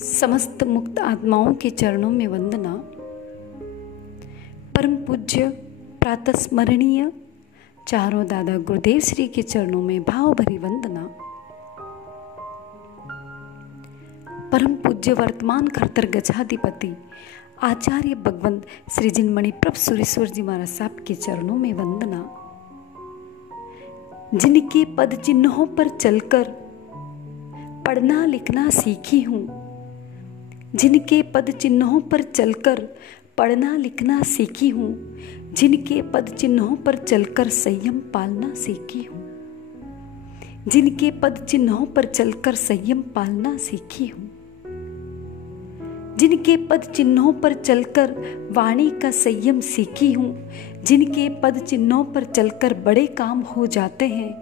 समस्त मुक्त आत्माओं के चरणों में वंदना। परम पूज्य प्रातः स्मरणीय चारों दादा गुरुदेव श्री के चरणों में भाव भरी वंदना। परम पूज्य वर्तमान खरतर गजाधिपति आचार्य भगवंत श्री जिनमणि प्रभ सुरेश्वर जी महाराज साहब के चरणों में वंदना। जिनके पद चिन्हों पर चलकर पढ़ना लिखना सीखी हूँ, जिनके पद चिन्हों पर चलकर पढ़ना लिखना सीखी हूँ, जिनके पद चिन्हों पर चलकर संयम पालना सीखी हूँ, जिनके पद चिन्हों पर चलकर संयम पालना सीखी हूँ, जिनके पद चिन्हों पर चलकर वाणी का संयम सीखी हूँ, जिनके पद चिन्हों पर चलकर बड़े काम हो जाते हैं,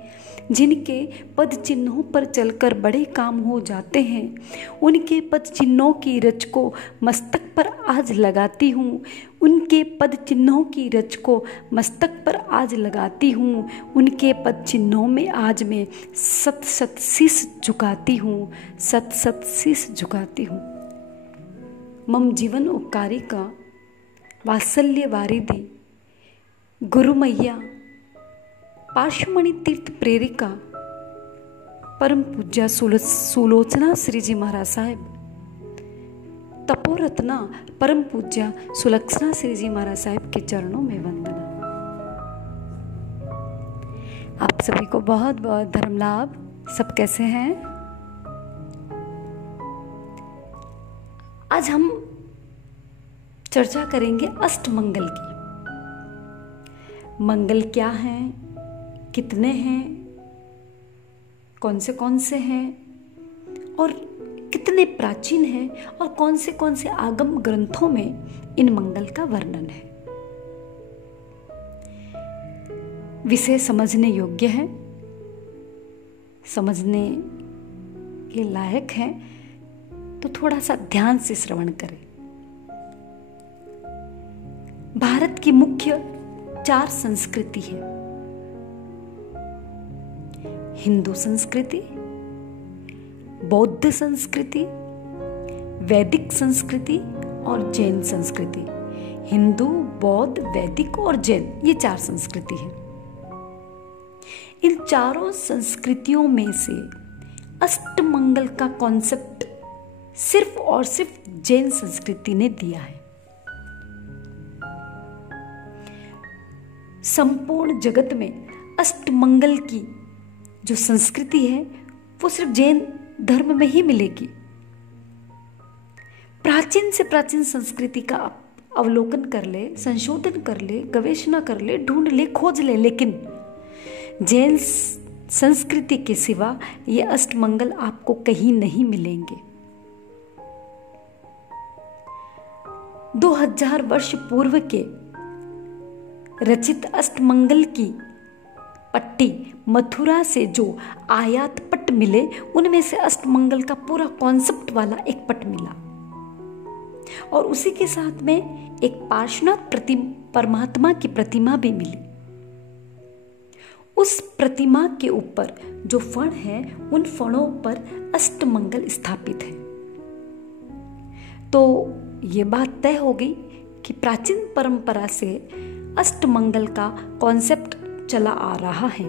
जिनके पद चिन्हों पर चलकर बड़े काम हो जाते हैं, उनके पद चिन्हों की रच को मस्तक पर आज लगाती हूँ, उनके पद चिन्हों की रच को मस्तक पर आज लगाती हूँ, उनके पद चिन्हों में आज मैं सत सत शीस झुकाती हूँ, सत सत शीस झुकाती हूँ। मम जीवन उपकारी का वात्सल्य वारिधि गुरु मैया पार्श्वमणि तीर्थ प्रेरिका परम पूज्य सुलोचना श्री जी महाराज साहेब, तपोरत्ना परम पूज्य सुलक्षणा श्री जी महाराज साहेब के चरणों में वंदना। आप सभी को बहुत बहुत धर्म लाभ। सब कैसे हैं? आज हम चर्चा करेंगे अष्टमंगल की। मंगल क्या हैं, कितने हैं, कौन से हैं और कितने प्राचीन हैं और कौन से आगम ग्रंथों में इन मंगल का वर्णन है। विषय समझने योग्य है, समझने के लायक है, तो थोड़ा सा ध्यान से श्रवण करें। भारत की मुख्य 4 संस्कृति है: हिंदू संस्कृति, बौद्ध संस्कृति, वैदिक संस्कृति और जैन संस्कृति। हिंदू, बौद्ध, वैदिक और जैन, ये 4 संस्कृति है। इन चारों संस्कृतियों में से अष्टमंगल का कॉन्सेप्ट सिर्फ और सिर्फ जैन संस्कृति ने दिया है। संपूर्ण जगत में अष्टमंगल की जो संस्कृति है वो सिर्फ जैन धर्म में ही मिलेगी। प्राचीन से प्राचीन संस्कृति का अवलोकन कर ले, संशोधन कर ले, गवेषणा कर ले, ढूंढ ले, खोज ले, लेकिन जैन संस्कृति के सिवा ये अष्टमंगल आपको कहीं नहीं मिलेंगे। 2000 वर्ष पूर्व के रचित अष्टमंगल की पट्टी मथुरा से जो आयात पट मिले, उनमें से अष्टमंगल का पूरा कॉन्सेप्ट वाला एक पट मिला और उसी के साथ में एक पार्श्वनाथ परमात्मा की प्रतिमा भी मिली। उस प्रतिमा के ऊपर जो फण है, उन फणों पर अष्टमंगल स्थापित है। तो ये बात तय हो गई कि प्राचीन परंपरा से अष्टमंगल का कॉन्सेप्ट चला आ रहा है।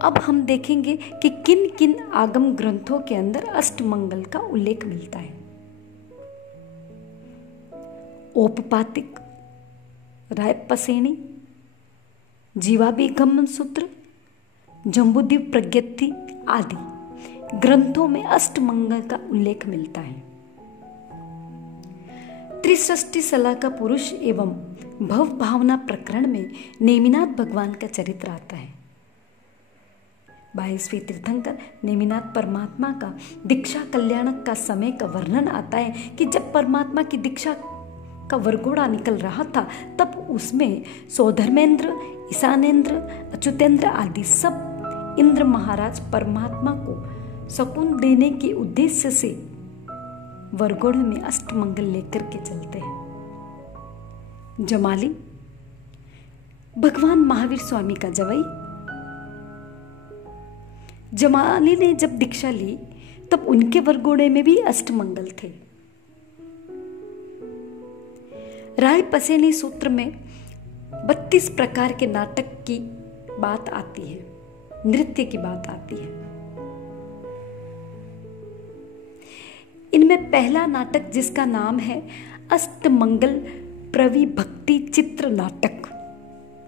अब हम देखेंगे कि किन किन आगम ग्रंथों के अंदर अष्टमंगल का उल्लेख मिलता है। औपपातिक, रायपसेनी, जीवाभिगम सूत्र, जम्बूद्वीप प्रज्ञप्ति आदि ग्रंथों में अष्टमंगल का उल्लेख मिलता है। त्रिसृष्टि सलाह का पुरुष एवं भव भावना प्रकरण में नेमिनाथ भगवान का चरित्र आता है। 22वें तीर्थंकर नेमिनाथ परमात्मा का दीक्षा कल्याणक का समय का वर्णन आता है कि जब परमात्मा की दीक्षा का वरघोड़ा निकल रहा था, तब उसमें सौधर्मेंद्र, ईशानेंद्र, अच्युतेंद्र आदि सब इंद्र महाराज परमात्मा को शकुन देने के उद्देश्य से वरघोड़े में अष्टमंगल लेकर के चलते हैं। जमाली भगवान महावीर स्वामी का जवाई, जमाली ने जब दीक्षा ली तब उनके वरघोड़े में भी अष्टमंगल थे। राय पसेनी सूत्र में 32 प्रकार के नाटक की बात आती है, नृत्य की बात आती है। इनमें पहला नाटक जिसका नाम है अष्टमंगल प्रविभक्ति चित्र नाटक,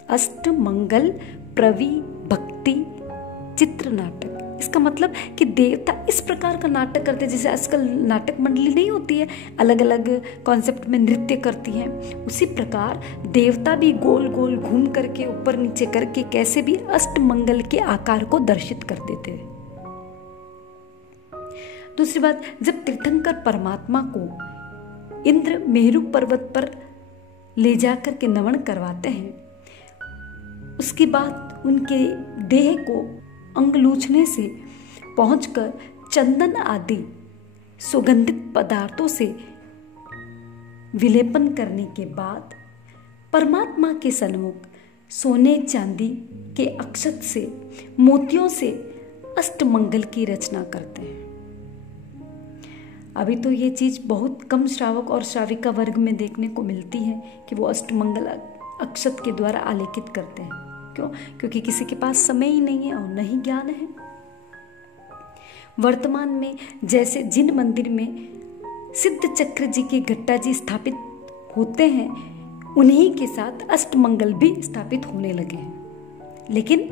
अष्टमंगल प्रविभक्ति चित्र नाटक। इसका मतलब कि देवता इस प्रकार का नाटक करते हैं, जैसे आजकल नाटक मंडली नहीं होती है, अलग अलग कॉन्सेप्ट में नृत्य करती हैं, उसी प्रकार देवता भी गोल गोल घूम करके ऊपर नीचे करके कैसे भी अष्टमंगल के आकार को दर्शित कर देते हैं। दूसरी बात, जब तीर्थंकर परमात्मा को इंद्र मेरु पर्वत पर ले जाकर के नमन करवाते हैं, उसके बाद उनके देह को अंगलूछने से पहुंचकर चंदन आदि सुगंधित पदार्थों से विलेपन करने के बाद परमात्मा के सन्मुख सोने चांदी के अक्षत से, मोतियों से अष्टमंगल की रचना करते हैं। अभी तो ये चीज बहुत कम श्रावक और श्राविका वर्ग में देखने को मिलती है कि वो अष्टमंगल अक्षत के द्वारा आलेखित करते हैं। क्यों? क्योंकि किसी के पास समय ही नहीं है और नहीं ज्ञान है। वर्तमान में जैसे जिन मंदिर में सिद्ध चक्र जी के घट्टा जी स्थापित होते हैं, उन्हीं के साथ अष्टमंगल भी स्थापित होने लगे हैं। लेकिन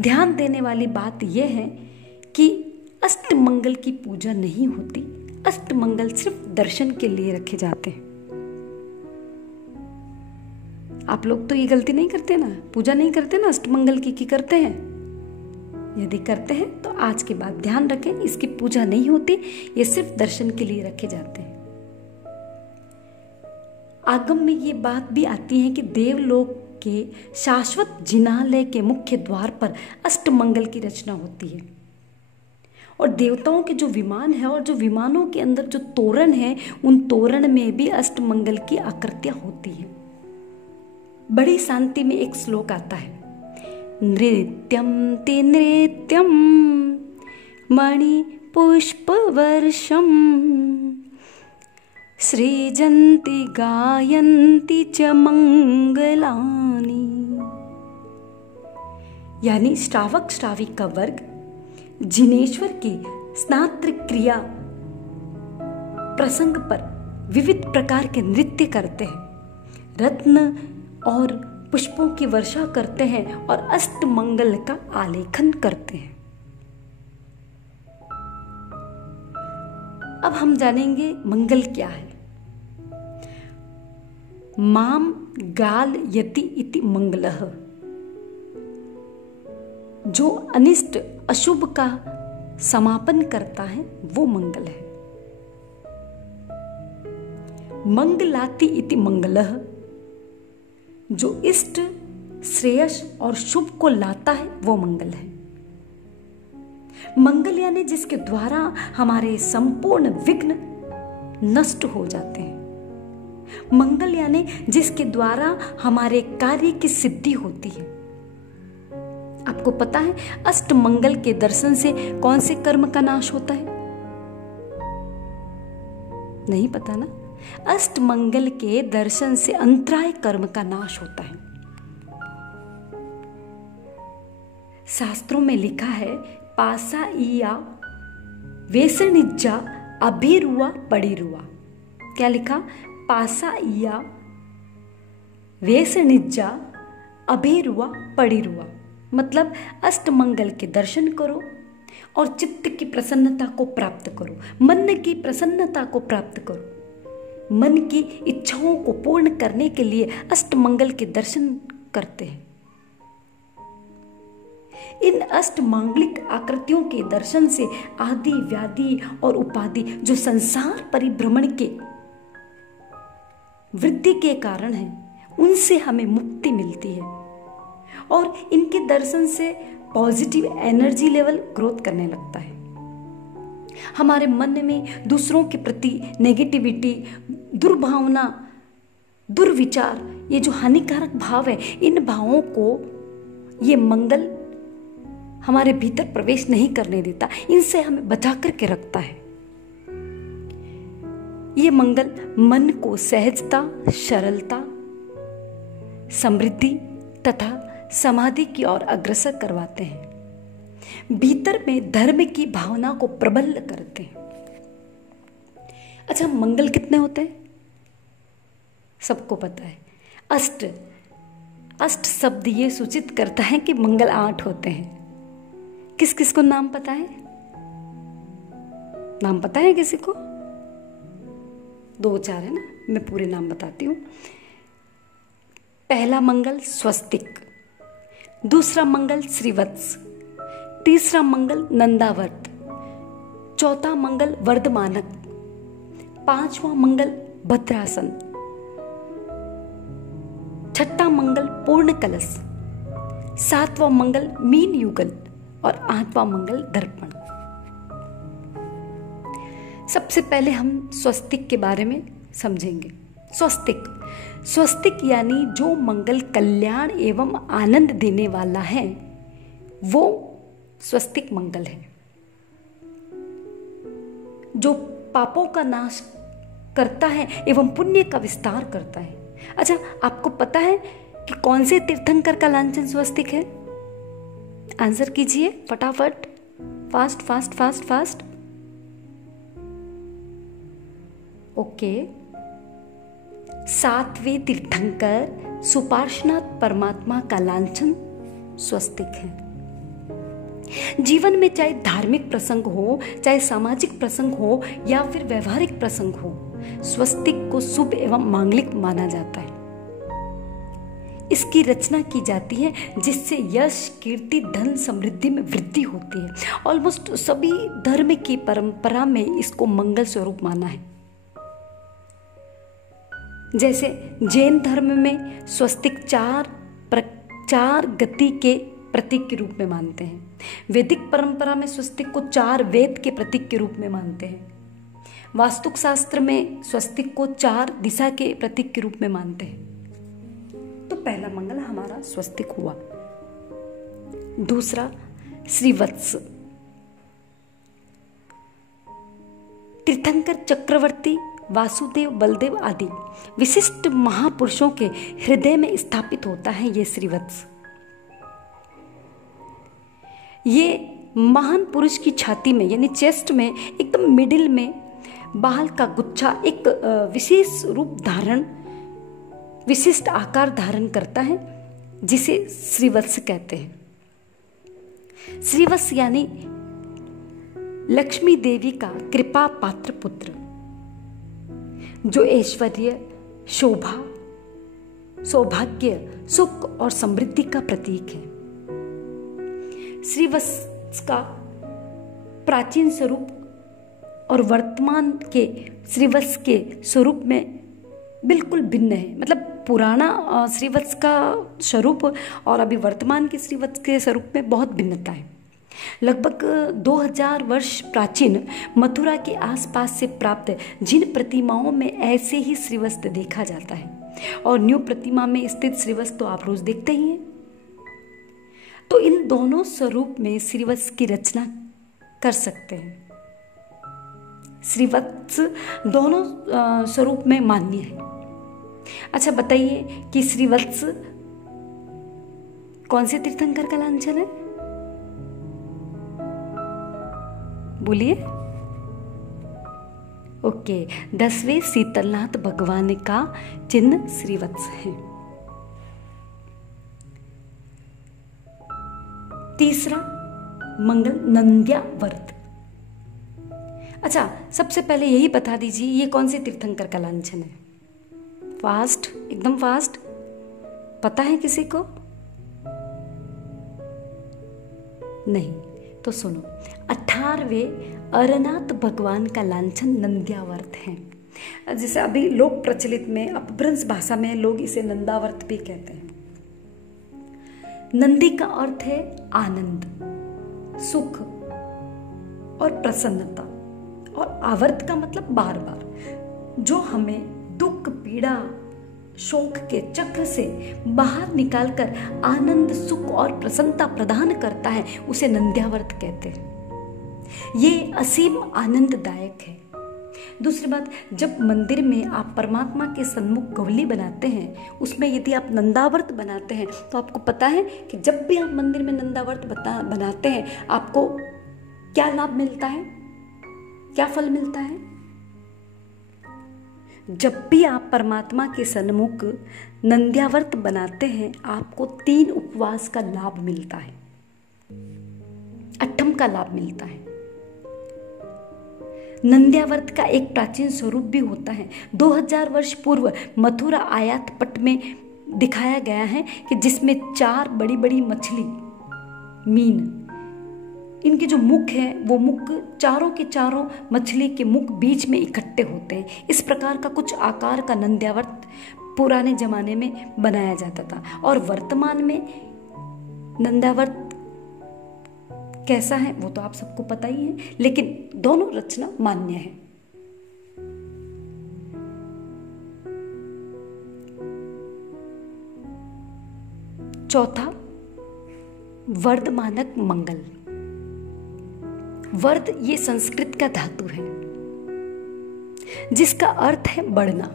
ध्यान देने वाली बात यह है कि अष्टमंगल की पूजा नहीं होती, अष्टमंगल सिर्फ दर्शन के लिए रखे जाते हैं। आप लोग तो ये गलती नहीं करते ना, पूजा नहीं करते ना अष्टमंगल की करते हैं। यदि करते हैं तो आज के बाद ध्यान रखें, इसकी पूजा नहीं होती, ये सिर्फ दर्शन के लिए रखे जाते हैं। आगम में ये बात भी आती है कि देवलोक के शाश्वत जिनालय के मुख्य द्वार पर अष्टमंगल की रचना होती है, और देवताओं के जो विमान है और जो विमानों के अंदर जो तोरण है, उन तोरण में भी अष्टमंगल की आकृतियां होती हैं। बड़ी शांति में एक श्लोक आता है, नृत्यम ते नृत्यम मणि पुष्प वर्षम सृजन्ति गायन्ति च मंगलानि। यानी श्रावक श्राविका वर्ग जिनेश्वर की स्नात्र क्रिया प्रसंग पर विविध प्रकार के नृत्य करते हैं, रत्न और पुष्पों की वर्षा करते हैं और अष्टमंगल का आलेखन करते हैं। अब हम जानेंगे मंगल क्या है। माम गाल यति इति मंगलः, जो अनिष्ट अशुभ का समापन करता है वो मंगल है। मंगलाति इति मंगलः, जो इष्ट श्रेयस और शुभ को लाता है वो मंगल है। मंगल यानी जिसके द्वारा हमारे संपूर्ण विघ्न नष्ट हो जाते हैं। मंगल यानी जिसके द्वारा हमारे कार्य की सिद्धि होती है। आपको पता है अष्टमंगल के दर्शन से कौन से कर्म का नाश होता है? नहीं पता ना? अष्टमंगल के दर्शन से अंतराय कर्म का नाश होता है। शास्त्रों में लिखा है, पासा इया वेसनिज्जा अभिरुआ पड़िरुआ। क्या लिखा? पासा इया वेसनिज्जा अभिरुआ पड़िरुआ। मतलब अष्टमंगल के दर्शन करो और चित्त की प्रसन्नता को प्राप्त करो, मन की प्रसन्नता को प्राप्त करो। मन की इच्छाओं को पूर्ण करने के लिए अष्टमंगल के दर्शन करते हैं। इन अष्टमांगलिक आकृतियों के दर्शन से आदि व्याधि और उपाधि जो संसार परिभ्रमण के वृद्धि के कारण है, उनसे हमें मुक्ति मिलती है और इनके दर्शन से पॉजिटिव एनर्जी लेवल ग्रोथ करने लगता है। हमारे मन में दूसरों के प्रति नेगेटिविटी, दुर्भावना, दुर्विचार, ये जो हानिकारक भाव है, इन भावों को ये मंगल हमारे भीतर प्रवेश नहीं करने देता, इनसे हमें बचा करके रखता है। ये मंगल मन को सहजता, सरलता, समृद्धि तथा समाधि की ओर अग्रसर करवाते हैं। भीतर में धर्म की भावना को प्रबल करते हैं। अच्छा, मंगल कितने होते हैं? सबको पता है, अष्ट। अष्ट शब्द ये सूचित करता है कि मंगल 8 होते हैं। किस किस को नाम पता है? नाम पता है किसी को? 2-4 है ना, मैं पूरे नाम बताती हूँ। पहला मंगल स्वस्तिक, दूसरा मंगल श्रीवत्स, तीसरा मंगल नंदावर्त, चौथा मंगल वर्धमानक, पांचवा मंगल भद्रासन, छठा मंगल पूर्ण कलश, सातवां मंगल मीन युगल और 8वां मंगल दर्पण। सबसे पहले हम स्वस्तिक के बारे में समझेंगे। स्वस्तिक यानी जो मंगल कल्याण एवं आनंद देने वाला है, वो स्वस्तिक मंगल है। जो पापों का नाश करता है एवं पुण्य का विस्तार करता है। अच्छा, आपको पता है कि कौन से तीर्थंकर का लांछन स्वस्तिक है? आंसर कीजिए फटाफट, fast fast fast fast. Okay, 7वें तीर्थंकर सुपार्श्वनाथ परमात्मा का लांछन स्वस्तिक है। जीवन में चाहे धार्मिक प्रसंग हो, चाहे सामाजिक प्रसंग हो या फिर व्यवहारिक प्रसंग हो, स्वस्तिक को शुभ एवं मांगलिक माना जाता है। इसकी रचना की जाती है जिससे यश, कीर्ति, धन, समृद्धि में वृद्धि होती है। ऑलमोस्ट सभी धर्म की परंपरा में इसको मंगल स्वरूप माना है। जैसे जैन धर्म में स्वस्तिक चार गति के प्रतीक के रूप में मानते हैं। वैदिक परंपरा में स्वस्तिक को 4 वेद के प्रतीक के रूप में मानते हैं। वास्तु शास्त्र में स्वस्तिक को 4 दिशा के प्रतीक के रूप में मानते हैं। तो पहला मंगल हमारा स्वस्तिक हुआ। दूसरा श्रीवत्स, तीर्थंकर चक्रवर्ती, वासुदेव, बलदेव आदि विशिष्ट महापुरुषों के हृदय में स्थापित होता है ये श्रीवत्स। ये महान पुरुष की छाती में यानी चेस्ट में एकदम मिडिल में बाल का गुच्छा एक विशेष रूप धारण, विशिष्ट आकार धारण करता है, जिसे श्रीवत्स कहते हैं। श्रीवत्स यानी लक्ष्मी देवी का कृपा पात्र पुत्र, जो ऐश्वर्य, शोभा, सौभाग्य, सुख और समृद्धि का प्रतीक है। श्रीवत्स का प्राचीन स्वरूप और वर्तमान के श्रीवत्स के स्वरूप में बिल्कुल भिन्न है। मतलब पुराना श्रीवत्स का स्वरूप और अभी वर्तमान के श्रीवत्स के स्वरूप में बहुत भिन्नता है। लगभग 2000 वर्ष प्राचीन मथुरा के आसपास से प्राप्त जिन प्रतिमाओं में ऐसे ही श्रीवत्स देखा जाता है और न्यू प्रतिमा में स्थित श्रीवत्स तो आप रोज देखते ही हैं। तो इन दोनों स्वरूप में श्रीवत्स की रचना कर सकते हैं। श्रीवत्स दोनों स्वरूप में मान्य है। अच्छा, बताइए कि श्रीवत्स कौन से तीर्थंकर का लांछन है? बोलिए। ओके, 10वें शीतलनाथ भगवान का चिन्ह श्रीवत्स है। तीसरा मंगल नंद्यावर्त। अच्छा, सबसे पहले यही बता दीजिए ये कौन से तीर्थंकर का लांछन है? फास्ट, एकदम फास्ट। पता है किसी को? नहीं तो सुनो, 18वें अरनाथ भगवान का लांछन नंद्यावर्त है। जैसे अभी लोक प्रचलित में अपभ्रंश भाषा में लोग इसे नंदावर्त भी कहते हैं। नंदी का अर्थ है आनंद, सुख और प्रसन्नता, और आवर्त का मतलब बार बार, जो हमें दुख, पीड़ा शोक के चक्र से बाहर निकालकर आनंद, सुख और प्रसन्नता प्रदान करता है, उसे नंद्यावर्त कहते हैं। ये असीम आनंददायक है। दूसरी बात, जब मंदिर में आप परमात्मा के सन्मुख गौली बनाते हैं, उसमें यदि आप नंदावर्त बनाते हैं तो आपको पता है कि जब भी आप मंदिर में नंदावर्त बनाते हैं आपको क्या लाभ मिलता है, क्या फल मिलता है? जब भी आप परमात्मा के सन्मुख नंद्यावर्त बनाते हैं आपको 3 उपवास का लाभ मिलता है, अठम का लाभ मिलता है। नंद्यावर्त का एक प्राचीन स्वरूप भी होता है। 2000 वर्ष पूर्व मथुरा आयात पट में दिखाया गया है कि जिसमें 4 बड़ी बड़ी मछली, मीन, इनके जो मुख है वो मुख चारों के चारों मछली के मुख बीच में इकट्ठे होते हैं। इस प्रकार का कुछ आकार का नंद्यावर्त पुराने जमाने में बनाया जाता था। और वर्तमान में नंद्यावर्त कैसा है वो तो आप सबको पता ही है, लेकिन दोनों रचना मान्य है। चौथा, वर्धमानक मंगल। वर्ध ये संस्कृत का धातु है जिसका अर्थ है बढ़ना।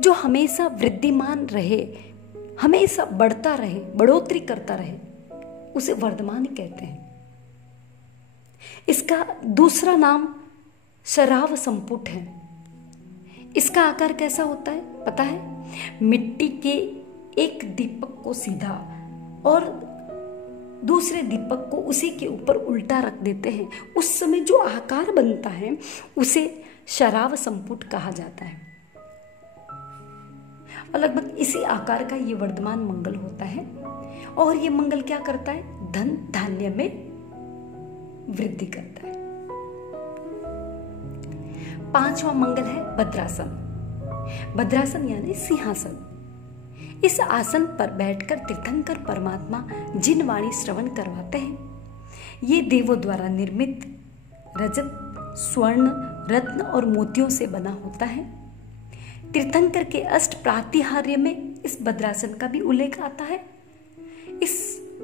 जो हमेशा वृद्धिमान रहे, हमेशा बढ़ता रहे, बढ़ोतरी करता रहे, उसे वर्धमान कहते हैं। इसका दूसरा नाम शराव संपुट है। इसका आकार कैसा होता है पता है? मिट्टी के एक दीपक को सीधा और दूसरे दीपक को उसी के ऊपर उल्टा रख देते हैं, उस समय जो आकार बनता है उसे शराव संपुट कहा जाता है। और लगभग इसी आकार का ये वर्धमान मंगल होता है। और ये मंगल क्या करता है? धन धान्य में वृद्धि करता है। 5वां मंगल है भद्रासन। भद्रासन यानी सिंहासन। इस आसन पर बैठकर तीर्थंकर परमात्मा जिन वाणी श्रवण करवाते हैं, ये देवों द्वारा निर्मित रजत, स्वर्ण, रत्न और मोतियों से बना होता है। तीर्थंकर के अष्ट प्रातिहार्य में इस भद्रासन का भी उल्लेख आता है। इस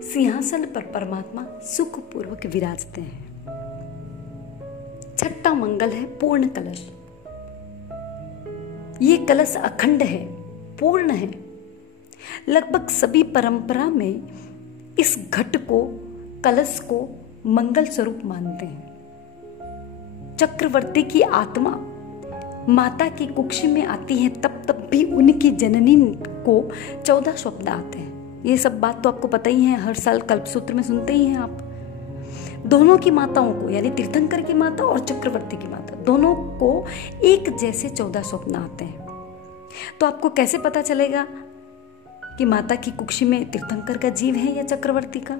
सिंहासन पर परमात्मा सुखपूर्वक विराजते हैं। 6वां मंगल है पूर्ण कलश। ये कलश अखंड है, पूर्ण है। लगभग सभी परंपरा में इस घट को, कलश को मंगल स्वरूप मानते हैं। चक्रवर्ती की आत्मा माता की कुक्षी में आती है तब भी उनकी जननी को 14 स्वप्न आते हैं। ये सब बात तो आपको पता ही है, हर साल कल्पसूत्र में सुनते ही हैं आप। दोनों की माताओं को, यानी तीर्थंकर की माता और चक्रवर्ती की माता, दोनों को एक जैसे 14 स्वप्न आते हैं। तो आपको कैसे पता चलेगा कि माता की कुक्षी में तीर्थंकर का जीव है या चक्रवर्ती का?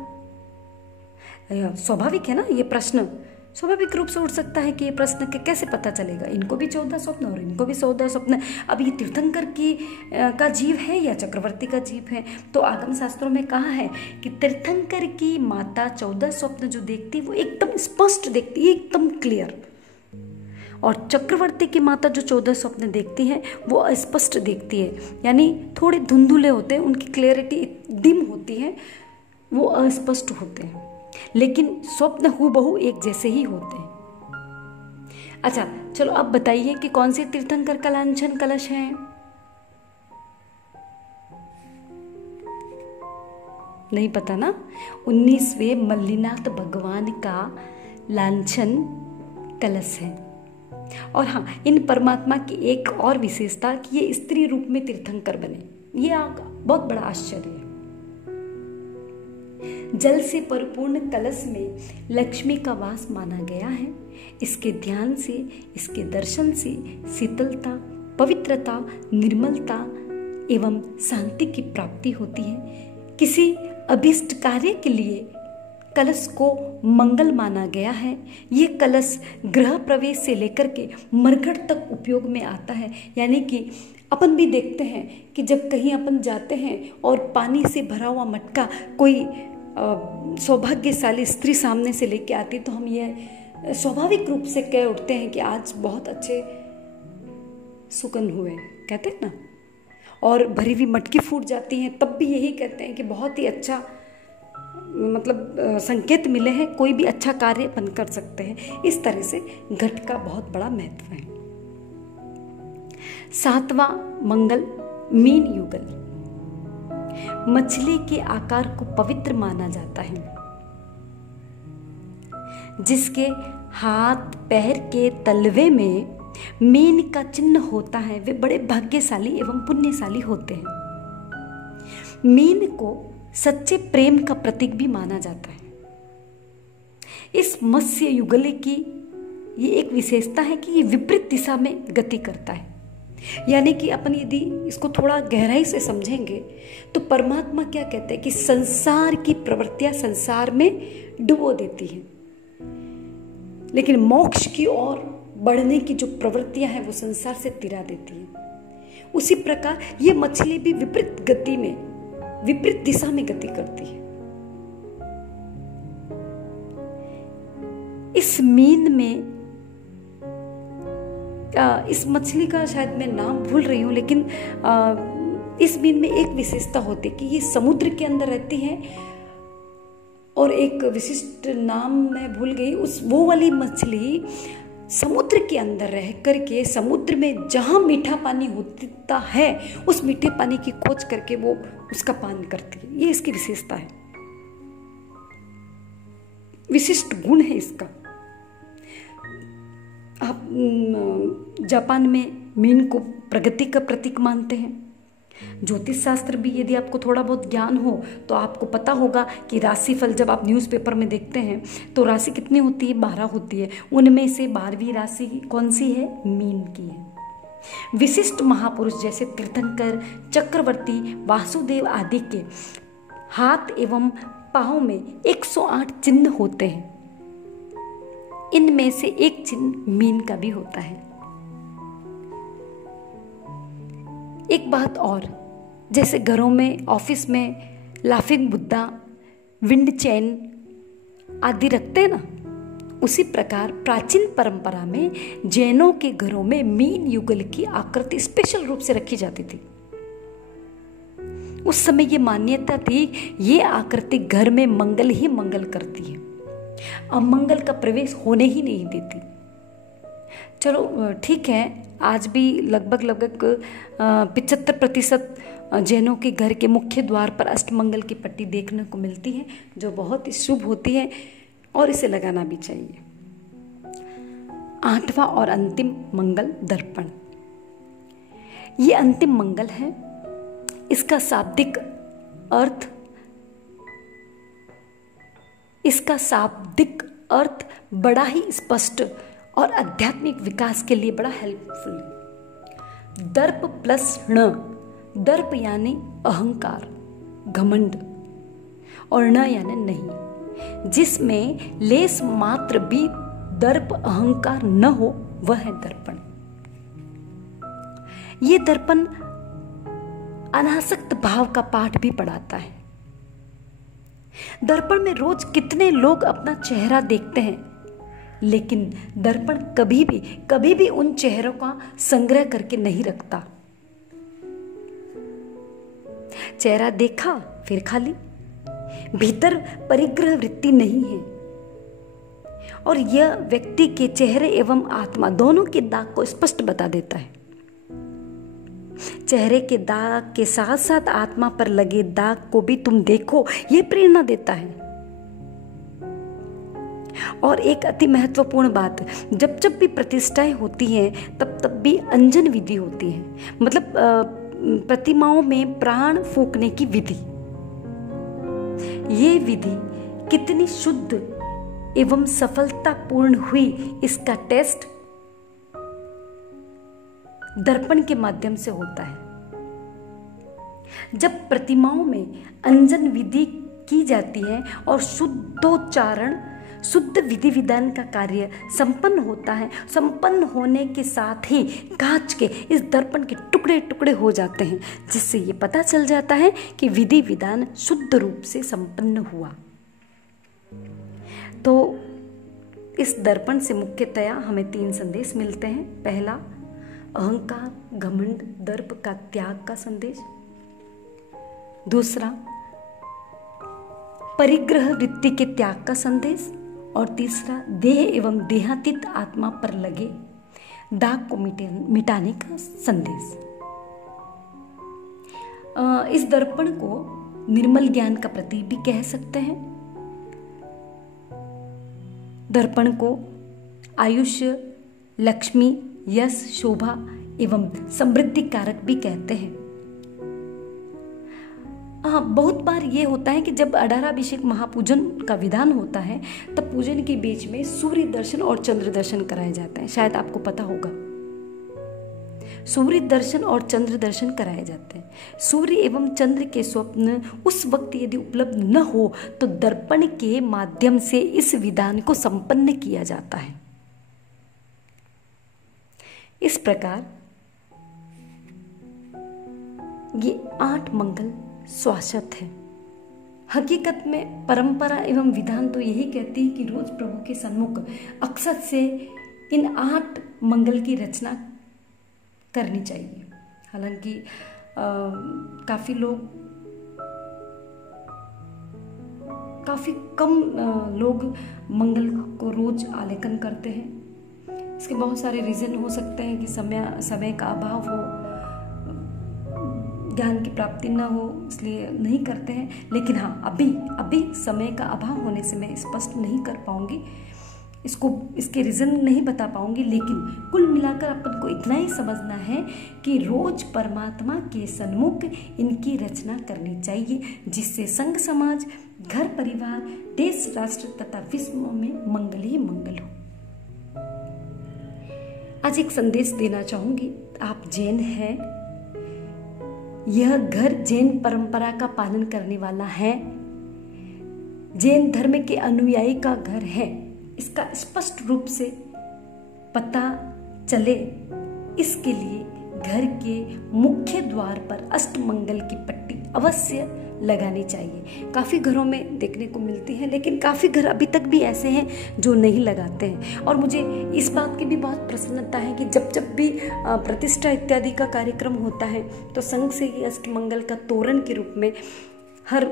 स्वाभाविक है ना, ये प्रश्न स्वाभाविक रूप से उठ सकता है कि ये प्रश्न के कैसे पता चलेगा, इनको भी 14 स्वप्न और इनको भी 14 स्वप्न, अब ये तीर्थंकर की का जीव है या चक्रवर्ती का जीव है? तो आगम शास्त्रों में कहा है कि तीर्थंकर की माता 14 स्वप्न जो देखती वो एकदम स्पष्ट देखती है, एकदम क्लियर, और चक्रवर्ती की माता जो 14 स्वप्न देखती है वो अस्पष्ट देखती है, यानी थोड़े धुंधुले होते हैं, उनकी क्लियरिटी डिम होती है, वो अस्पष्ट होते हैं, लेकिन स्वप्न हूबहू एक जैसे ही होते हैं। अच्छा चलो अब बताइए कि कौन से तीर्थंकर का लांछन कलश है? नहीं पता ना? 19वें मल्लीनाथ भगवान का लांछन कलश है। और हाँ, इन परमात्मा की एक और विशेषता कि ये स्त्री रूप में तीर्थंकर बने, ये बहुत बड़ा आश्चर्य है। जल से परिपूर्ण कलश में लक्ष्मी का वास माना गया है। इसके ध्यान से, इसके दर्शन से शीतलता, पवित्रता, निर्मलता एवं शांति की प्राप्ति होती है। किसी अभिष्ट कार्य के लिए कलश को मंगल माना गया है। ये कलश गृह प्रवेश से लेकर के मरघट तक उपयोग में आता है, यानी कि अपन भी देखते हैं कि जब कहीं अपन जाते हैं और पानी से भरा हुआ मटका कोई सौभाग्यशाली स्त्री सामने से लेके आती तो हम ये स्वाभाविक रूप से कह उठते हैं कि आज बहुत अच्छे सुकन हुए, कहते हैं ना। और भरी हुई मटकी फूट जाती हैं तब भी यही कहते हैं कि बहुत ही अच्छा मतलब संकेत मिले हैं, कोई भी अच्छा कार्य अपन कर सकते हैं। इस तरह से घट का बहुत बड़ा महत्व है। 7वां मंगल मीन युगल। मछली के आकार को पवित्र माना जाता है। जिसके हाथ पैर के तलवे में मीन का चिन्ह होता है, वे बड़े भाग्यशाली एवं पुण्यशाली होते हैं। मीन को सच्चे प्रेम का प्रतीक भी माना जाता है। इस मत्स्य युगल की ये एक विशेषता है कि ये विपरीत दिशा में गति करता है। यानी कि अपन यदि इसको थोड़ा गहराई से समझेंगे तो परमात्मा क्या कहते हैं कि संसार की प्रवृत्तियां संसार में डुबो देती हैं, लेकिन मोक्ष की ओर बढ़ने की जो प्रवृत्तियां हैं वो संसार से तिरा देती हैं। उसी प्रकार ये मछली भी विपरीत गति में, विपरीत दिशा में गति करती है। इस मीन में इस मछली का शायद मैं नाम भूल रही हूं, लेकिन इस मीन में एक विशेषता होती है कि ये समुद्र के अंदर रहती है, और एक विशिष्ट नाम मैं भूल गई। वो वाली मछली समुद्र के अंदर रह करके समुद्र में जहां मीठा पानी होता है उस मीठे पानी की खोज करके वो उसका पान करती है। ये इसकी विशेषता है, विशिष्ट गुण है इसका। आप जापान में मीन को प्रगति का प्रतीक मानते हैं। ज्योतिष शास्त्र भी यदि आपको थोड़ा बहुत ज्ञान हो तो आपको पता होगा कि राशिफल जब आप न्यूज़पेपर में देखते हैं तो राशि कितनी होती है, 12 होती है। उनमें से 12वीं राशि कौन सी है, मीन की है। विशिष्ट महापुरुष जैसे तीर्थंकर, चक्रवर्ती, वासुदेव आदि के हाथ एवं पाँव में 108 चिन्ह होते हैं। इनमें से एक चिन्ह मीन का भी होता है। एक बात और, जैसे घरों में, ऑफिस में लाफिंग बुद्धा, विंड चैन आदि रखते हैं ना, उसी प्रकार प्राचीन परंपरा में जैनों के घरों में मीन युगल की आकृति स्पेशल रूप से रखी जाती थी। उस समय ये मान्यता थी, ये आकृति घर में मंगल ही मंगल करती है, अमंगल का प्रवेश होने ही नहीं देती। चलो ठीक है, आज भी लगभग 75% जैनों के घर के मुख्य द्वार पर अष्टमंगल की पट्टी देखने को मिलती है, जो बहुत ही शुभ होती है और इसे लगाना भी चाहिए। 8वां और अंतिम मंगल दर्पण। ये अंतिम मंगल है। इसका शाब्दिक अर्थ बड़ा ही स्पष्ट और आध्यात्मिक विकास के लिए बड़ा हेल्पफुल है। दर्प प्लस ण, दर्प यानी अहंकार, घमंड, और न यानी नहीं। जिसमें लेस मात्र भी दर्प अहंकार न हो वह है दर्पण। ये दर्पण अनासक्त भाव का पाठ भी पढ़ाता है। दर्पण में रोज कितने लोग अपना चेहरा देखते हैं, लेकिन दर्पण कभी भी उन चेहरों का संग्रह करके नहीं रखता। चेहरा देखा फिर खाली, भीतर परिग्रह वृत्ति नहीं है, और यह व्यक्ति के चेहरे एवं आत्मा दोनों के दाग को स्पष्ट बता देता है। चेहरे के दाग के साथ साथ आत्मा पर लगे दाग को भी तुम देखो, यह प्रेरणा देता है। और एक अति महत्वपूर्ण बात, जब भी प्रतिष्ठाएं होती हैं तब भी अंजन विधि होती है, मतलब प्रतिमाओं में प्राण फूंकने की विधि। ये विधि कितनी शुद्ध एवं सफलतापूर्ण हुई, इसका टेस्ट दर्पण के माध्यम से होता है। जब प्रतिमाओं में अंजन विधि की जाती है और शुद्धोच्चारण, शुद्ध विधि विधान का कार्य संपन्न होता है, संपन्न होने के साथ ही कांच के इस दर्पण के टुकड़े टुकड़े हो जाते हैं, जिससे ये पता चल जाता है कि विधि विधान शुद्ध रूप से संपन्न हुआ। तो इस दर्पण से मुख्यतया हमें 3 संदेश मिलते हैं। पहला, अहंकार, घमंड, दर्प का त्याग का संदेश। दूसरा, परिग्रह वृत्ति के त्याग का संदेश। और तीसरा, देह एवं देहातीत आत्मा पर लगे दाग को मिटाने का संदेश। इस दर्पण को निर्मल ज्ञान का प्रतीक भी कह सकते हैं। दर्पण को आयुष्य, लक्ष्मी, यश, शोभा एवं समृद्धि कारक भी कहते हैं। हाँ, बहुत बार ये होता है कि जब अडाराभिषेक महापूजन का विधान होता है तब पूजन के बीच में सूर्य दर्शन और चंद्र दर्शन कराए जाते हैं। शायद आपको पता होगा, सूर्य दर्शन और चंद्र दर्शन कराए जाते हैं। सूर्य एवं चंद्र के स्वप्न उस वक्त यदि उपलब्ध न हो तो दर्पण के माध्यम से इस विधान को संपन्न किया जाता है। इस प्रकार ये 8 मंगल शाश्वत है। हकीकत में परंपरा एवं विधान तो यही कहती है कि रोज प्रभु के सन्मुख अक्षत से इन 8 मंगल की रचना करनी चाहिए। हालांकि काफी कम लोग मंगल को रोज आलेखन करते हैं। इसके बहुत सारे रीजन हो सकते हैं कि समय का अभाव हो, ज्ञान की प्राप्ति न हो, इसलिए नहीं करते हैं। लेकिन हाँ, अभी समय का अभाव होने से मैं स्पष्ट नहीं कर पाऊंगी, इसके रीजन नहीं बता पाऊंगी। लेकिन कुल मिलाकर अपन को इतना ही समझना है कि रोज परमात्मा के सन्मुख इनकी रचना करनी चाहिए, जिससे संघ समाज, घर परिवार, देश, राष्ट्र तथा विश्व में मंगल ही मंगल हो। आज एक संदेश देना चाहूंगी। आप जैन हैं, यह घर जैन परंपरा का पालन करने वाला है, जैन धर्म के अनुयायी का घर है, इसका स्पष्ट रूप से पता चले, इसके लिए घर के मुख्य द्वार पर अष्टमंगल की पट्टी अवश्य लगानी चाहिए। काफ़ी घरों में देखने को मिलती है, लेकिन काफ़ी घर अभी तक भी ऐसे हैं जो नहीं लगाते हैं। और मुझे इस बात की भी बहुत प्रसन्नता है कि जब भी प्रतिष्ठा इत्यादि का कार्यक्रम होता है तो संघ से ही अष्टमंगल का तोरण के रूप में हर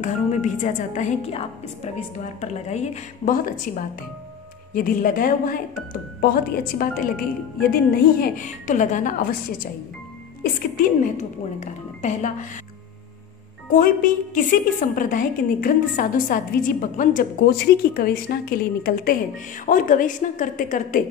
घरों में भेजा जाता है कि आप इस प्रवेश द्वार पर लगाइए। बहुत अच्छी बात है, यदि लगाया हुआ है तब तो बहुत ही अच्छी बात है, लगी यदि नहीं है तो लगाना अवश्य चाहिए। इसके 3 महत्वपूर्ण कारण है। पहला, कोई भी किसी भी संप्रदाय के निगृंध साधु साध्वी जी भगवान जब गोचरी की गवेषणा के लिए निकलते हैं और गवेषणा करते करते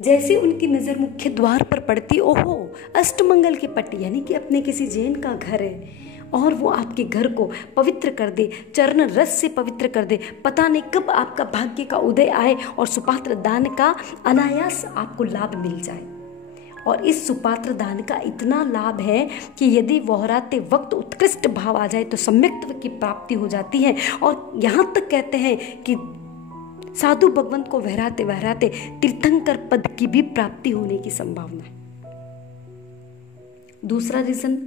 जैसे उनकी नजर मुख्य द्वार पर पड़ती, ओहो अष्टमंगल की पट्टी, यानी कि अपने किसी जैन का घर है और वो आपके घर को पवित्र कर दे, चरण रस से पवित्र कर दे, पता नहीं कब आपका भाग्य का उदय आए और सुपात्र दान का अनायास आपको लाभ मिल जाए। और इस सुपात्र दान का इतना लाभ है कि यदि वहराते वक्त उत्कृष्ट भाव आ जाए तो सम्यक्त्व की प्राप्ति हो जाती है। और यहाँ तक कहते हैं कि साधु भगवंत को वहराते वहराते तीर्थंकर पद की भी प्राप्ति होने की संभावना है। दूसरा रीजन,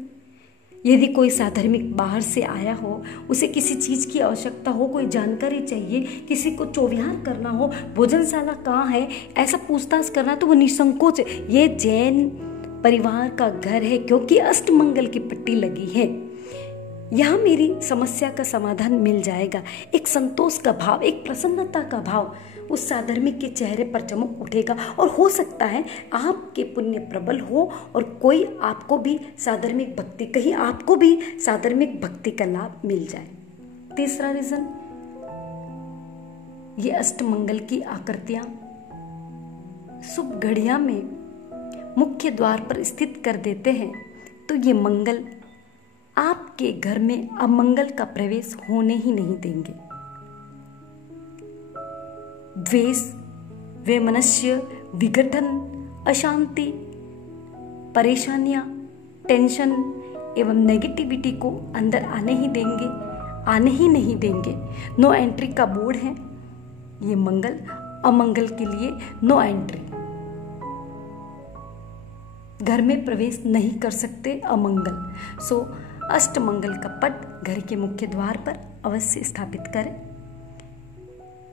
यदि कोई साधर्मिक बाहर से आया हो, उसे किसी चीज की आवश्यकता हो, कोई जानकारी चाहिए, किसी को चौविहार करना हो, भोजनशाला कहाँ है, ऐसा पूछताछ करना, तो वो निसंकोच ये जैन परिवार का घर है क्योंकि अष्टमंगल की पट्टी लगी है, यहाँ मेरी समस्या का समाधान मिल जाएगा। एक संतोष का भाव, एक प्रसन्नता का भाव उस साधर्मिक के चेहरे पर चमक उठेगा। और हो सकता है आपके पुण्य प्रबल हो और कोई आपको भी साधर्मिक भक्ति, कहीं आपको भी साधर्मिक भक्ति का लाभ मिल जाए। तीसरा रीजन, ये अष्टमंगल की आकृतियां शुभ घड़िया में मुख्य द्वार पर स्थित कर देते हैं तो ये मंगल आपके घर में अमंगल का प्रवेश होने ही नहीं देंगे। द्वेष, वैमनस्य, विघटन, अशांति, परेशानियां, टेंशन एवं नेगेटिविटी को अंदर आने ही नहीं देंगे। नो एंट्री का बोर्ड है ये मंगल, अमंगल के लिए नो एंट्री, घर में प्रवेश नहीं कर सकते अमंगल। सो अष्टमंगल का पट घर के मुख्य द्वार पर अवश्य स्थापित करें।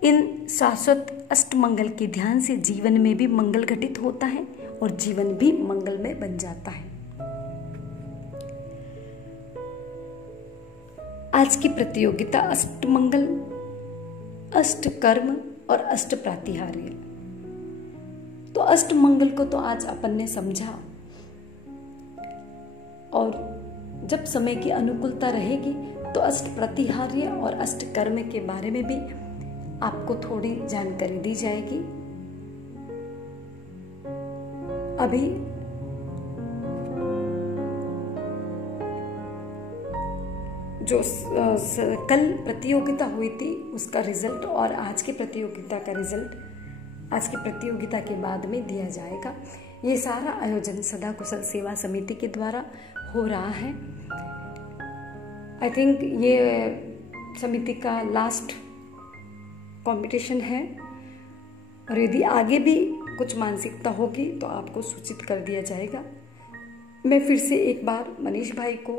इन शाश्वत अष्टमंगल के ध्यान से जीवन में भी मंगल घटित होता है और जीवन भी मंगलमय बन जाता है। आज की प्रतियोगिता अष्टमंगल, अष्टकर्म और अष्ट प्रातिहार्य। तो अष्टमंगल को तो आज अपन ने समझा, और जब समय की अनुकूलता रहेगी तो अष्ट प्रतिहार्य और अष्ट कर्म के बारे में भी आपको थोड़ी जानकारी दी जाएगी। अभी जो कल प्रतियोगिता हुई थी उसका रिजल्ट और आज की प्रतियोगिता का रिजल्ट आज की प्रतियोगिता के बाद में दिया जाएगा। ये सारा आयोजन सदा कुशल सेवा समिति के द्वारा हो रहा है। आई थिंक ये समिति का लास्ट कंपटीशन है, और यदि आगे भी कुछ मानसिकता होगी तो आपको सूचित कर दिया जाएगा। मैं फिर से एक बार मनीष भाई को,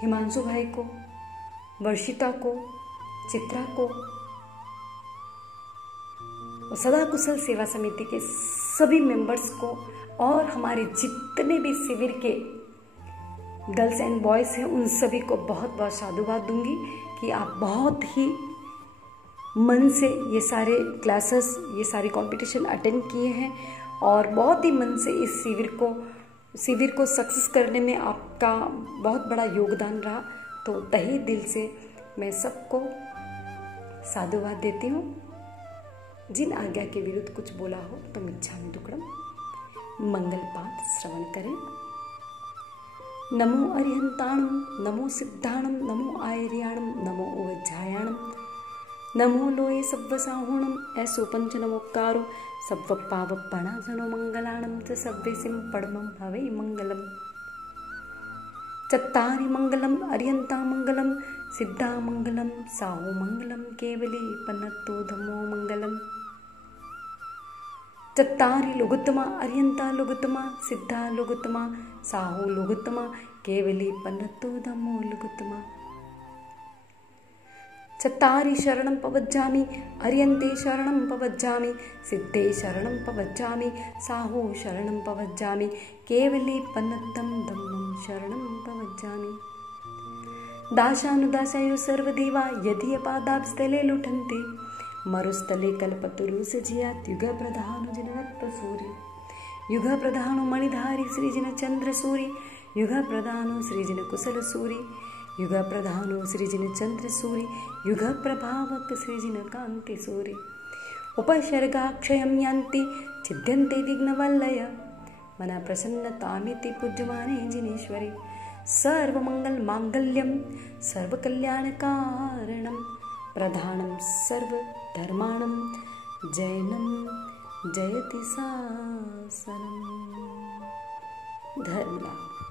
हिमांशु भाई को, वर्षिता को, चित्रा को और सदा कुशल सेवा समिति के सभी मेंबर्स को और हमारे जितने भी शिविर के गर्ल्स एंड बॉयज़ हैं उन सभी को बहुत बहुत साधुवाद दूंगी कि आप बहुत ही मन से ये सारे क्लासेस, ये सारी कंपटीशन अटेंड किए हैं और बहुत ही मन से इस शिविर को सक्सेस करने में आपका बहुत बड़ा योगदान रहा। तो तहे दिल से मैं सबको साधुवाद देती हूँ। जिन आज्ञा के विरुद्ध कुछ बोला हो तो मिच्छामि दुक्कडम। मंगल पाठ श्रवण करें। नमो अरिहंताणम, नमो सिद्धाणम, नमो आयर्याणम, नमो उवज्जायाणम, नमो लोये सव्वसाहुणम, ऐसो पंच नमोक्कारो सव्व पावप्पणासनो मंगलाणम च सव्वेसिम पडमं हवै मंगलम। चत्तारि मंगलम अरिहंता मंगलम, सिद्धा मंगलम, साहु मंगलम, केवली पन्नत्तो धम्मो मंगलम। चत्तारि लुगुत्तमा अरिहंता लुगुत्तमा, सिद्धा लुगुत्तमा, साहु लुगुत्तमा, केवली पन्नत्तो धम्मो लुगुत्तमा। चत्तारि शरणं पवज्जामि, अरिहन्ते शरणं पवज्जामि, सिद्धे शरणं पवज्जामि, साहु शरणं पवज्जामि, केवली पन्नत्तं धम्मं शरणं पवज्जामि। दाशानुदासायो सर्वदेवा यदीयपादाब्स्थले लुठन्ते, मरुस्थले कल्पतरु सजियात् युगप्रधानो जिनरत्नसूरि, युगप्रधानो मणिधारी श्रीजिनचन्द्रसूरि, युगप्रधानो श्रीजिनकुशलसूरि, युगप्रधानो श्रीजिनचन्द्रसूरि, युगप्रभावक श्रीजिनकान्तिसूरि। उपसर्गाक्षयं यान्ति छिद्यन्ते विघ्नवल्लय, मना प्रसन्नतामिति पूज्यमाने जिनेश्वरी। सर्वमङ्गलमाङ्गल्यं सर्वकल्याणकारणं, प्रधानं सर्वधर्माणं, जैनं जयति शासनम्। धर्मलाभ।